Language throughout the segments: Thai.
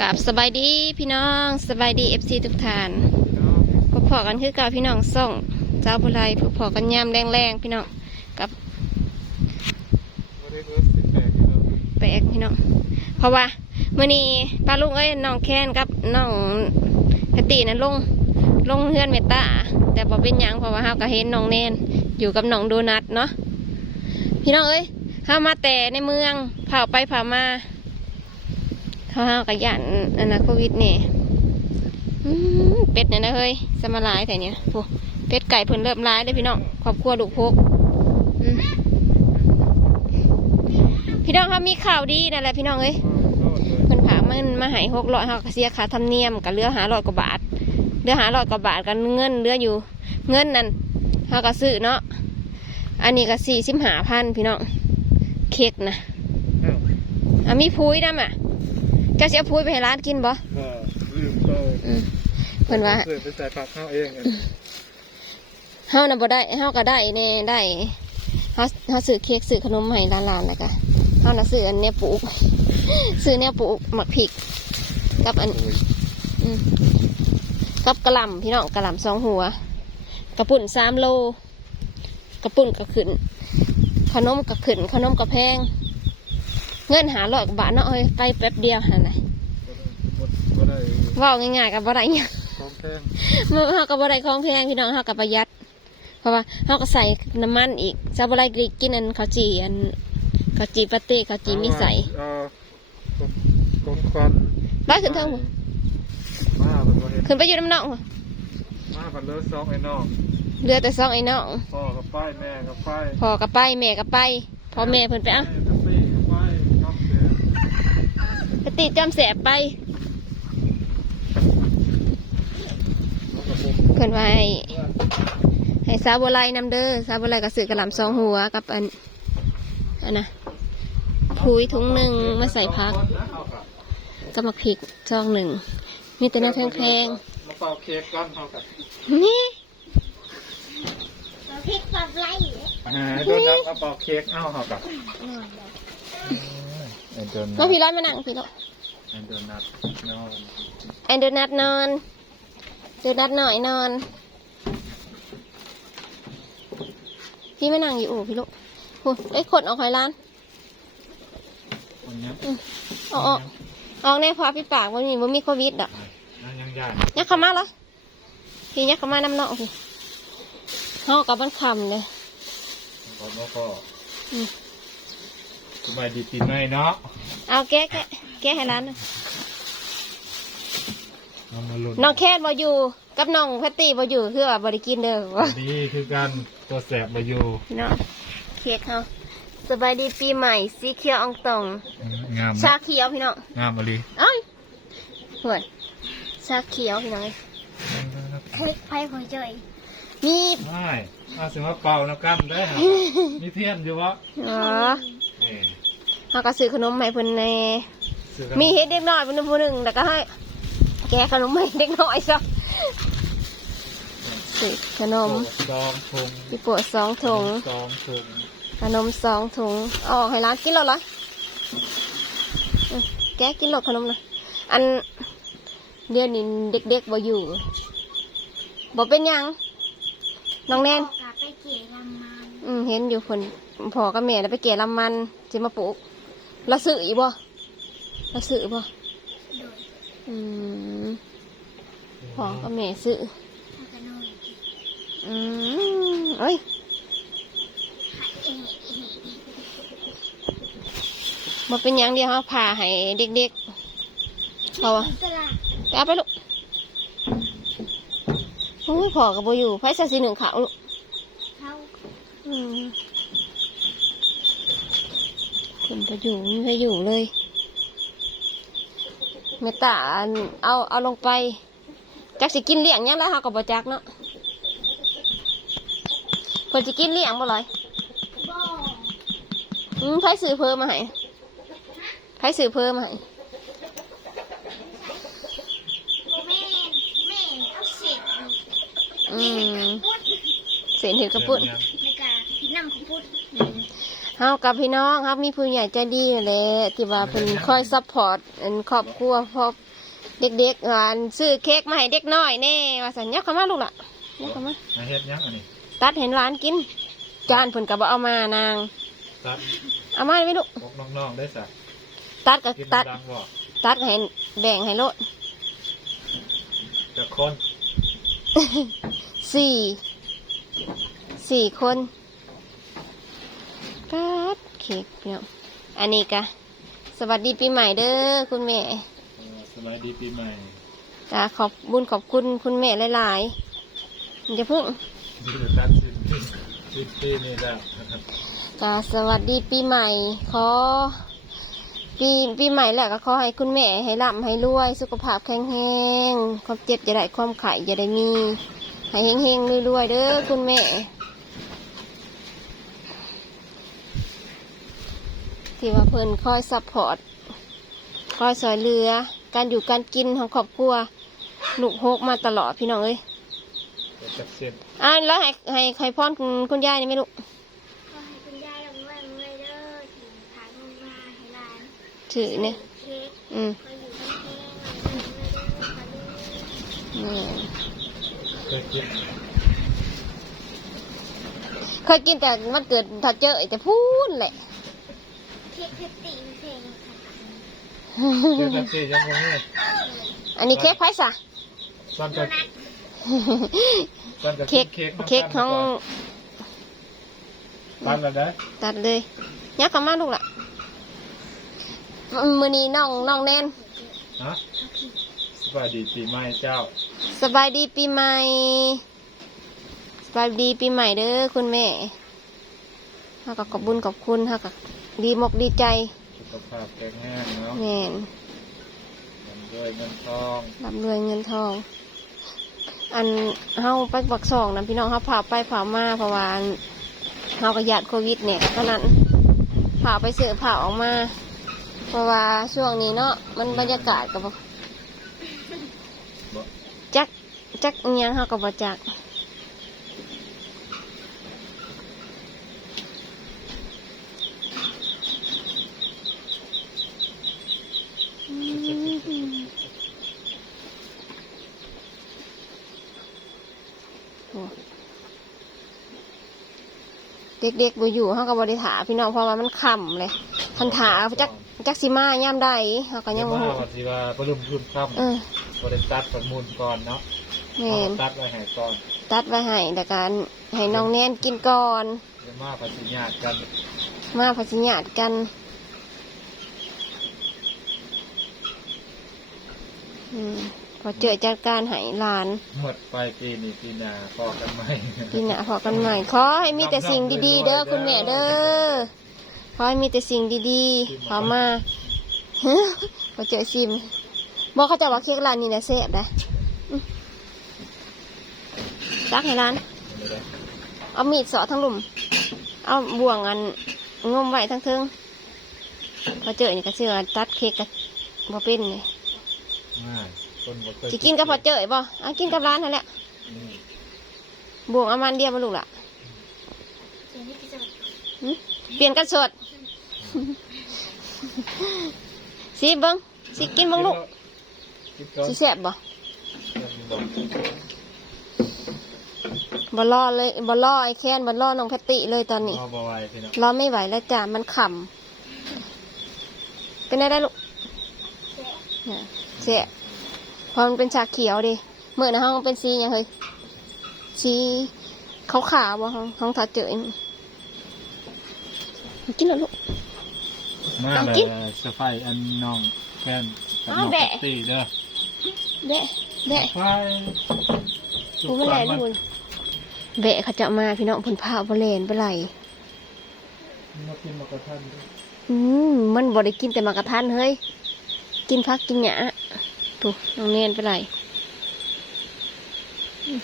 กับสบายดีพี่น้องสบายดีเอฟซีทุกท่านพบพอกันคือกับพี่น้องส่งเจ้าบุไรพบพอกันยามแรงๆพี่น้องกับแปลกพี่น้องเพราะว่ามื่อนี้ป้าลุงเอ้ยน้องแค้นกับน้องแพตตี้นั้นลงลงเฮือนเมตตาแต่พอเป็นยังเพราะว่าเฮาก็เห็นน้องแนนอยู่กับน้องโดนัทเนาะพี่น้องเอ้ยเฮามาแต่ในเมืองเผาไปเผามา ขาห้าวกับยันอันนะโควิดนี่อืมเป็ดเนี่ยนะเฮ้ยสมาหลายแต่เนี่ยโอ้เป็ดไก่เพิ่นเริ่มร้ายเลยพี่น้องครอบครัวลูกพกอืมพี่น้องเขามีข่าวดีนั่นแหละพี่น้องเอ้ยเพิ่นผากมันมาใหายหกร้อยเขาก็เสียค่าธรรมเนียมกับเรือหาร้อยกว่าบาทเรือหาร้อยกว่าบาทกันเงินเรืออยู่ เงินนั่นเขาก็ซื้อเนาะอันนี้ก็สี่สิบห้าพันพี่น้องเค้กนะอะมีพุ้ยน้ำอะ เจ้าเสียพุ้ยไปให้ร้านกินบ่ก็ลืมโตอืมเพิ่นว่าซื้อไปใส่ปากข้าวเองอะเฮาน่ะบ่ได้เฮาก็ได้แน่ได้เฮาเฮาซื้อเค้กซื้อขนมให้ร้านๆแล้วก็เฮาน่ะซื้ออันเนี้ยปลูกซื้อเนี้ยปลูกหมักพริก กับอันอืมกับกระหล่ำพี่น้องกระหล่ำสองหัว กระปุ่นสามโล กระปุ่นก็ขึ้น ขนมก็ขึ้น ขนมก็แพง เงินหาร้อยกว่าบาทเนาะเอ้ยไปแป๊บเดียวหั่นน่ะก็ได้เว้าง่ายๆก็บ่ได้หยังของแพงมันเฮาก็บ่ได้ของแพงพี่น้องเฮาก็ประหยัด เพราะว่าเฮาก็ใส่น้ำมันอีกซาบ่ได้กินอันข้าวจี่อันข้าวจี่ปาเต้ข้าวจี่มีใส่เอ่อกองควันบ้าขึ้นเทิงบ่มาเป็นประเห็นขึ้นไปอยู่น้ำน้องบ่มาเป็นเลือดซองไอ้น้องเหลือแต่ซองไอ้น้องพ่อกับป้ายแม่กับป้ายพ่อก็ไปแม่ก็ไปพ่อแม่เพิ่นไปเอ้า กับปีกับป้ายกับเสือ ปฏิจำแสบไปกับผมเพิ่นว่าให้ให้สาวบัวไลนำเด้อสาวบัวไลก็ซื้อกระหล่ำสองหัวกับอันอันน่ะพุยถุงหนึ่งมาใส่พักกับมะพริกซองหนึ่งมีแต่น้ำแพงมาเป่าเค้กก้อนเท่ากันๆนี่พริกปลาไหลอ่าโดนนับมาเป่าเค้กเอ้าเท่ากัน เอ็นโดนน้องพี่ร้อนมานั่งพี่ร้อนเอ็นโดนัทนอนแอนโดนัทนอนโดนัทหน่อยนอน พี่ไม่นั่งอยู่อู่พี่ลูกโอ้ไอ้ยขนออกหอยล้านคนเนี้ยออกออกออกในพอพี่ปากมันมีมันมีโควิดอะนั่นยังยากยักเข้ามาเหรอพี่ยักเข้ามาน้ำเนอกพี่ห้องกับมันคำเลยขอบพ่ออืม สบายดีปีใหม่เนาะเอาแก้แก้แก้ให้ร้านหน่อยเอามาลุ้นน้องแค่บออยู่กับน้องแพตตี้บออยู่คือว่าบริกินเด้อวะดีคือกันตัวแสบมาอยู่พี่น้องเค้กเขาสบายดีปีใหม่สีเขียวอองตองงามชาเขียวพี่น้องงามมาลีเอ้ยห่วยชาเขียวพี่น้องเอ้ยเค้กไผ่หัวใจมีไม่มาสิมาเป่าน้ำกันได้ฮะมีเทียนอยู่วะ อ๋อ นี่ เขาก็ซื้อขนมให้เพิ่นแน่ซื้อกันมีเฮ็ดเด็กน้อยเพิ่นผู้หนึ่งแล้วก็ให้ แกะขนมให้เด็กน้อยซะซื้อขนมซองถุงพี่ปวดสองถุงซองถุงขนมสองถุงเอาออกให้ร้านกินแล้วเหรออืมแกะกินหลดขนมนะอันเดี๋ยวนี้เด็กๆบ่อยู่บ่เป็นหยังน้องแนนกลับไปเกี่ยลำมันอืมเห็นอยู่คนพ่อกับแม่แล้วไปเกะลำมันจะมาปลูก เราซื้ออีกบ่เราซื้อบ่โดยอืมพ่อกับแม่ซื้อทากานอยอืมเอ้ยมาเป็นหยังเดียวเขาผ่าให้เด็กๆเอาวะตลาดไปเอาไปลูกโอ้ยพ่อกับโบอยู่ไฟใส่สีหนึ่งขาวลูกเขาอืม คนไปอยู่ไม่ไปอยู่เลยเมตตาอันเอาเอาลงไปจักสิกินเลี้ยงยังแล้วเขากับบจักเนาะเพิ่นจะกินเลี้ยงบ่เลยบ่ออืมไผซื้อเพิ่มมาให้ไผซื้อเพิ่มมาให้แม่แม่เอาเศษอืมพุดเสียนถือกระปุ้น ในกาพี่น้ำของพุด อืม เฮากับพี่น้องครับมีผู้ใหญ่ใจดีนั่นแหละที่ว่าเพิ่นคอยซัพพอร์ตอันครอบครัวพอเด็กๆว่าอันซื้อเค้กมาให้เด็กน้อยแน่ว่าสัญญาเข้ามาลูกล่ะยักเข้ามามาเฮ็ดหยังอันนี้ตัดเห็นร้านกิน จานเพิ่นก็บ่เอามานางตัดเอามาไหม่ลูกพวกน้องๆได้สะตัดก็กินตัดดังบ่ตัดให้แบ่งให้โลดจะคนสี่สี่คน ตัดเค้กเนาะอันนี้กะสวัสดีปีใหม่เด้อคุณแม่เออสบายดีปีใหม่กะขอบบุญขอบคุณคุณแม่หลายๆอย่าเพิ่งดูตัดสินปีสินปีนี่แล้วกะสวัสดีปีใหม่ ขอ ปีปีใหม่แหละก็ขอให้คุณแม่ให้ร่ำให้รวย สุขภาพแข็งแรงความเจ็บจะได้ความไข่จะได้มีให้เฮงๆรวยๆเด้อคุณแม่ ที่ว่าเพิ่นคอยซัพพอร์ตคอยสอยเรือ การอยู่การกินของครอบครัวลูกหกมาตลอดพี่น้องเอ้ยเดี๋ยวจะเสร็จอ่าแล้วให้ให้ใครพรคุณคุณยายนี่ไหมลูกขอให้คุณยายลำรวยรวยเด้อถึงขายเงินมาให้ร้านถือเนี่ยเค้กอืมขออยู่ที่แห้งรวยรวยเด้อขอดูนี่เคยกินเคยกินแต่มันเกิดถ้าเจอแต่พูนแหละเค้กเพชรตีเพลงค่ะเจอกันสิยังบ่มีอันนี้เค้กไผ่สะตอนจะตอนจะเค้กเค้กน้ำเค้กตาลของก่อนตอนแล้วได้ตัดเลยยักกลับมาลูกล่ะมือนี้น้องน้องแนนฮะสบายดีปีใหม่เจ้าสบายดีปีใหม่สบายดีปีใหม่เด้อคุณแม่เฮาก็ขอบบุญขอบคุณเฮาก็ ดีมกดีใจสุขภาพแข็งแรงเนาะแน่นเงินด้วยเงินทองร่ำรวยเงินทอง อันเฮาไปบักสองนะพี่น้องเฮาพาไปพามาเพราะว่าอันเฮาก็ญาติโควิดเนี่ยเพราะนั้นพาไปเสือผ่าออกมา เพราะว่าช่วงนี้เนาะมันบรรยากาศกับบ่จักจักอิหยังเฮาก็บ่จัก เด็กๆบ่อยู่เฮาก็บ่ได้ถาพี่น้องเพราะว่ามันค่ำเลยทันถาจักจักสิมาย่ามใดเฮาก็ยังบ่มาฮู้วันที่ว่าประลุมรุ่มค่เออำบริษัทประมูลก่อนเนาะแม่นเอาตัดไว้ให้ก่อนตัดไว้ให้แต่การให้น้องแนนกินก่อนเดี๋ยวมาปฏิญาณกัน มาพัชญาติกันอืม พอเจอจัดการให้หลานหมดไปปีนี้ปีหน้าพอกันไหมปีหน้าพอกันใหม่ขอให้มีแต่สิ่งดีๆ เด้อคุณแม่เด้อขอให้มีแต่สิ่งดีๆขอมาพอเจอซิมบอกเขาจะว่าเค้กร้านนี้นะแซ่บนะอืมตักให้ร้าน เอามีดเสาะทั้งหลุม เอาบ่วงอันงมไว้ทั้งเทิงพอเจอนี่ก็เชื่อตัดเค้กกับบ่เป็นเลยง่าย คนบ่เคยสิกินกับพอเจอบ่เอากินกับร้านนั่นแหละอืมบ่วงเอามันเดียวมาลูกละเดี๋ยวนี้จะหึเปลี่ยนกันสด สิเบิ้งสิกินเบิ้งลูกกินก่อนสิแซ่บบ่บอกบ่รอเลยบ่รอไอ้แค้นบ่รอน้องแพตติเลยตอนนี้รอบ่ไหวพี่น้องรอไม่ไหวแล้วจ้ะมันขำเป็นไงได้ลูกเนี่ยเสียพ อมันเป็นชาเขียวดิเมื่อนะห้องเป็นสีอย่างเฮ้ยสีขาวขาวๆบ่ห้องห้องทาเจอนี่กินแล้วลูกมาเอาเลกิยนสะไฟอันน้องแฟนกับเอาน้องแบะแพตตี้เด้อแบะแบะไฟกูไม่ได้ทุกคนแบะเขาจะเอามาพี่น้องเพุ่นพาบเลนไปไหลมากินมากระทันด้วยอืมมันบ่ได้กินแต่มากระทันเฮ้ยกินพักกินหยา ถูกน้องเนียนไปไหลอืม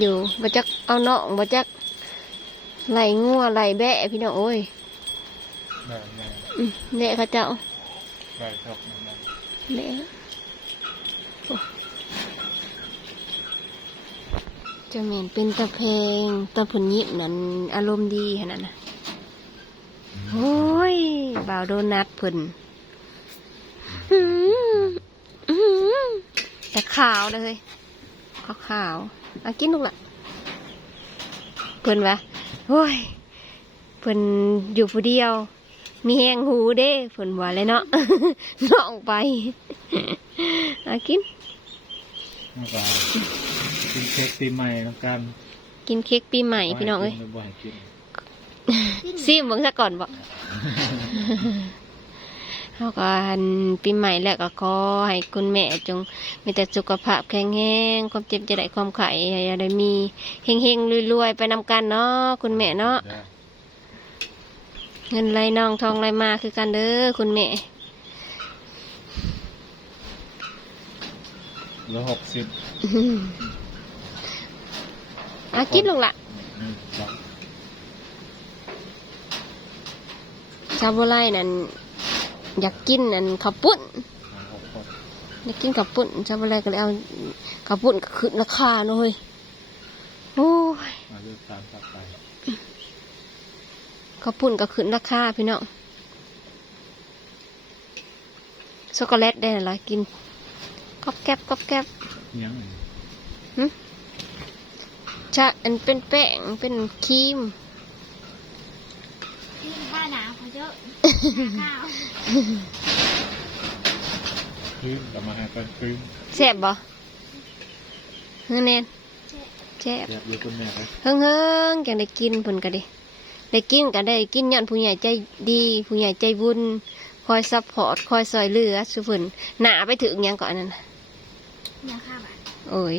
อยู่บ่จักเอาเนาะบ่จักไหลงัวไหลแบะพี่น้องโอ้ยแม่แม่อืมแบะเขาเจ้าไปครับแม่แบะโอ้เจจะเหม็นเป็นตะเพงตะผุนยิบนั่นอารมณ์ดีขนาดน่ะ โอ้ยบ่าวโดนัทเพิ่นอื้อหืออื้อหือแต่ขาวเลยขาวขาวๆเอากินลูกละเพิ่นวะโอ้ยเพิ่นอยู่ผู้เดียว มีแหงหูเด้เพิ่นว่าเลยเนาะน้องไปเอากินแล้วก็กินเค้กปีใหม่น้ำกัน กินเค้กปีใหม่พี่น้องเอ้ยบ่ให้ กินซิมเบิ่งซะก่อนบ่เฮาก็อันปีใหม่แล้วก็ขอให้คุณแม่จงมีแต่สุขภาพแข็งแรงความเจ็บจะได้ความไข่อย่าได้มีเฮงๆรวยๆไปนำกันเนาะคุณแม่เนาะจ้ะเงินไหลนองทองไหลมาคือกันเด้อคุณแม่เหลือหกสิบอากินลงละ หนึ่งสอง ชาวโบไลนั่นอยากกินนั่นข้าวปุ้นสามหกคนอยากกินข้าวปุ้นชาวโบไลก็เลยเอาข้าวปุ้นก็ขึ้นราคาเนาะเฮ้ยโอ้ยมาเลือกตามต่อไปข้าวปุ้นก็ขึ้นราคาพี่น้องช็อกโกแลตได้หรอกินก๊อบแก๊บก๊อบแก๊บยังชาอันเป็นแป้งเป็นครีม ที่บ้านหนาวเขาเยอะข้าวครีมกลับมาให้เป็นครีมแซ่บบ่เฮ้ยแนนแซ่บเดี๋ยวอยู่คุณแม่ไปเฮิงเฮิงๆจังได้กินผลก็ดีได้กินก็ได้กินย้อนผู้ใหญ่ใจดี ผู้ใหญ่ใจบุญคอยซัพพอร์ตคอยซอยเหลือสุฝนหนาไปถึงหยังก่อนนั่นน่ะเนี่ยข้าวอะโอ้ย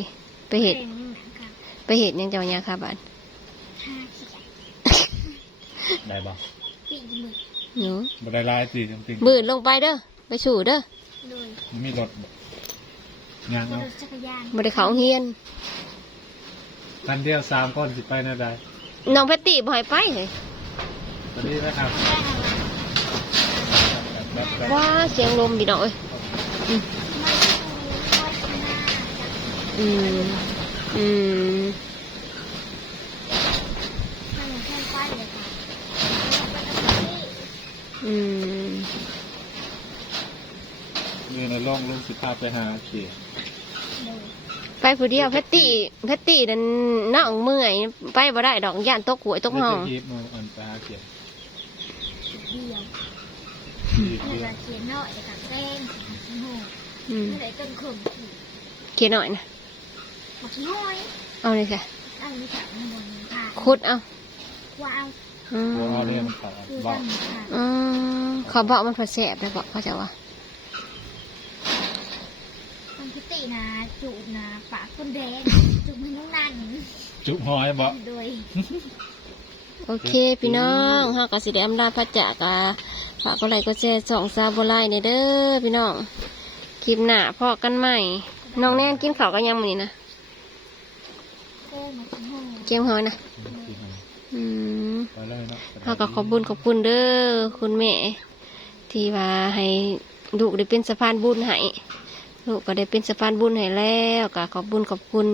ไปเห็ดเป็นหนังครับไปเห็ดหยังเจ้าหยังค่ะบานห้าขี้ไก่ได้บ่ ปีกหมึกหนูบ่ได้ลายสิจริงๆบืนลงไปเด้อไปสู่เด้อโดยมันมีรถบ่ยังรเอาถจักรยานบ่ได้เขาโรงเฮียนคันเดียวสามก้อนสิไปนะได้น้องแพตตี้บ่ให้ไปเลยสวัสดีนะครับได้อะไรแบบแบบว้าเสียงลมดีเนาะเอ้ยไม่รู้ว่าข้างหน้าจะอืมอืมถ้า อย่างเช่นป้ายเลยค่ะอืมเดินในร่องลงสิพาไปหาเขียไปผู้เดียวแพตตี้แพตตี้นั่นน้องเมื่อยไปบ่ได้ดอกย่านตกหวยตกห้องเดี๋ยวจะหยิบมาอันไปหาเขียเดียวหยิบเมื่เดีอยวเขียนหน่อยกับแป้งขี้โหดอืมเมื่อไหร่ต้นข่มขีดเขียนหน่อยนะบอกขี้ห้อยเอาเลยค่ะอันนี้จากข้างบนค่ะคุดเอาว้าวอืม ตัวเอาเนี่ยมันเขาคือบอกตั้งค่ะอืมเขาบอกมันผสแสบได้บอกเขาจะว่ามันพิตินะจูบนะปากคนแดงจูบมันต้องนั่นจุบหอยบอก โดย โอเค พี่น้องเฮาก็สิได้อำลาพระจากอะฝากกดไลค์กดแชร์ส่องซาโบไลเนี่ยเด้อพี่น้องคลิปหน้าพอกันใหม่ น้องแน่นกินข้าวกันยังมื้อนี้นะเต้มาขี้ห้อยเจียมหอยนะ อืมไป เลยเนาะเฮาก็ขอบคุญขอบคุณเด้อคุณแม่ ที่ว่าให้ลูกได้เป็นสะพานบุญให้ลูกก็ได้เป็นสะพานบุญให้แล้วก็ขอบคุญขอบคุณ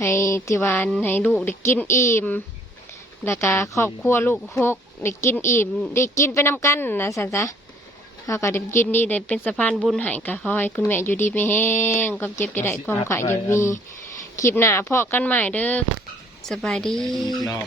ให้ที่วานให้ลูกได้กินอิ่มแล้วก็ครอบครัวลูกหกได้กินอิ่มได้กินไปนำกันนะสันซะเขาก็ได้กินนี่ได้เป็นสะพานบุญให้ก็ขอให้คุณแม่อยู่ดีไม่แห้งความเจ็บจะได้ความขายอย่ามีคลิปหน้าพอกันใหม่เด้อสบายดีอีกรอบ